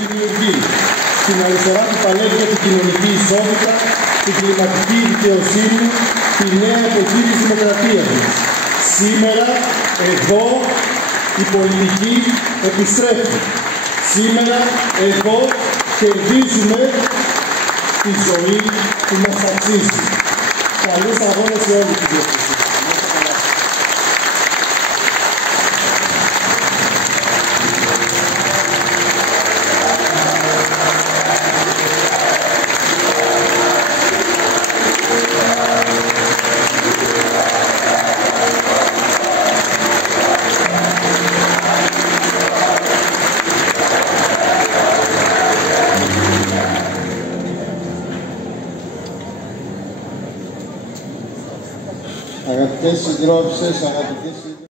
δημιουργεί. Στην αριστερά που παλεύει για την κοινωνική ισότητα, την κλιματική δικαιοσύνη, τη νέα εποχή της δημοκρατίας μας. Σήμερα, εδώ, η πολιτική επιστρέφει. Σήμερα, εδώ, κερδίζουμε τη ζωή που μας αξίζει. Καλούς αγώνες σε όλους τους διευθυντές. Αγαπητές συντρόφισσες, αγαπητοί σύντροφοι,